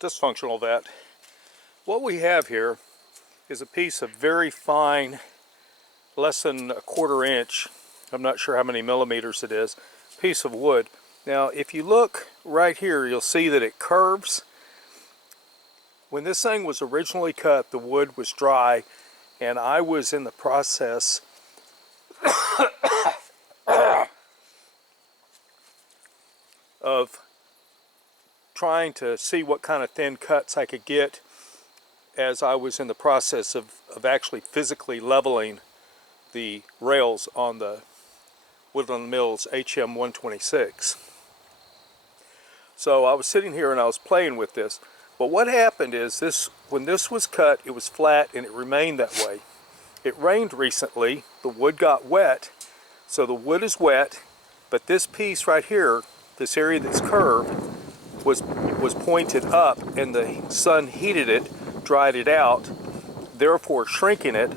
Dysfunctional vet. What we have here is a piece of very fine, less than a quarter inch, I'm not sure how many millimeters it is, piece of wood. Now if you look right here, you'll see that it curves. When this thing was originally cut, the wood was dry, and I was in the process of trying to see what kind of thin cuts I could get as I was in the process of actually physically leveling the rails on the Woodland Mills HM126. So I was sitting here and I was playing with this. But what happened is when this was cut, it was flat and it remained that way. It rained recently, the wood got wet, so the wood is wet, but this piece right here, this area that's curved, was pointed up, and the sun heated it, dried it out, therefore shrinking it.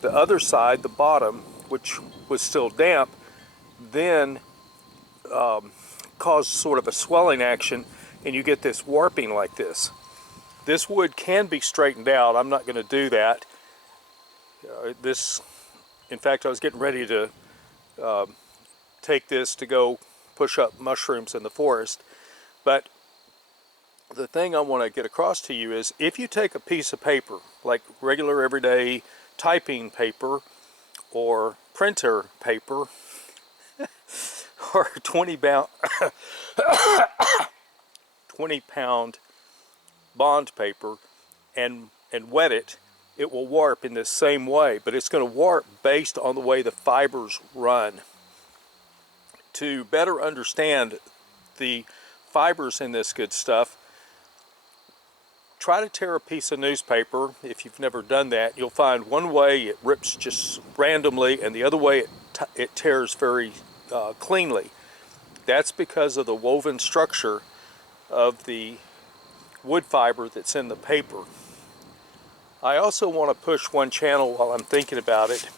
The other side, the bottom, which was still damp, then caused sort of a swelling action, and you get this warping like this. This wood can be straightened out. I'm not going to do that. In fact, I was getting ready to take this to go push up mushrooms in the forest. But the thing I want to get across to you is, if you take a piece of paper, like regular everyday typing paper or printer paper, or 20-pound bond paper, and wet it, it will warp in this same way, but it's going to warp based on the way the fibers run. To better understand the fibers in this good stuff, try to tear a piece of newspaper. If you've never done that, you'll find one way it rips just randomly, and the other way it tears very cleanly. That's because of the woven structure of the wood fiber that's in the paper. I also want to push one channel while I'm thinking about it,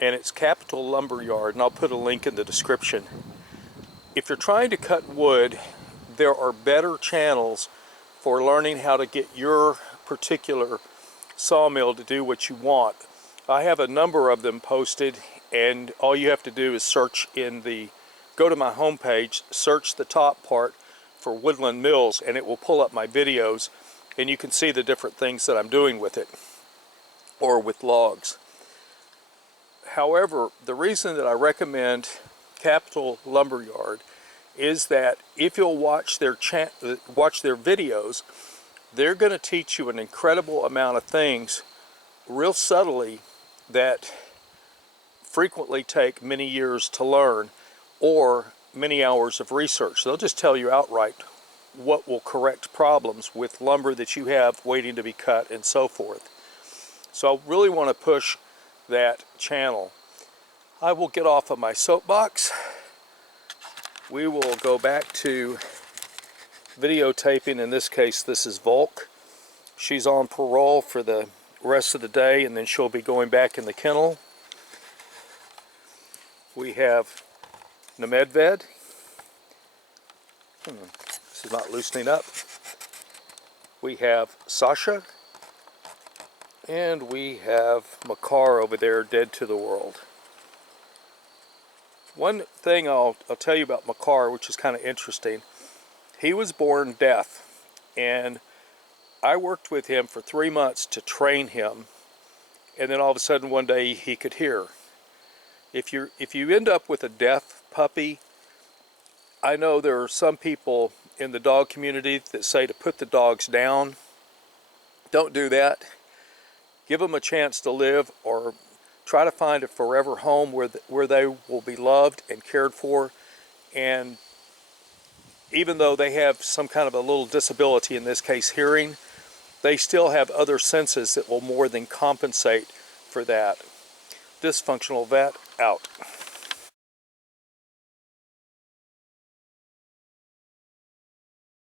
and it's Capital Lumberyard, and I'll put a link in the description. If you're trying to cut wood, there are better channels for learning how to get your particular sawmill to do what you want. I have a number of them posted, and all you have to do is search go to my homepage, search the top part for Woodland Mills, and it will pull up my videos, and you can see the different things that I'm doing with it, or with logs. However, the reason that I recommend Capital Lumberyard is that if you'll watch their videos, they're going to teach you an incredible amount of things real subtly that frequently take many years to learn, or many hours of research. They'll just tell you outright what will correct problems with lumber that you have waiting to be cut and so forth. So I really want to push that channel. I will get off of my soapbox. We will go back to videotaping. In this case, this is Volk. She's on parole for the rest of the day, and then she'll be going back in the kennel. We have Nemedved. This is not loosening up. We have Sasha. And we have Makar over there, dead to the world. One thing I'll tell you about Makar, which is kind of interesting. He was born deaf, and I worked with him for 3 months to train him, and then all of a sudden one day he could hear. If you end up with a deaf puppy, I know there are some people in the dog community that say to put the dogs down. Don't do that. Give them a chance to live, or try to find a forever home where they will be loved and cared for. And even though they have some kind of a little disability, in this case hearing, they still have other senses that will more than compensate for that. Dysfunctional vet out.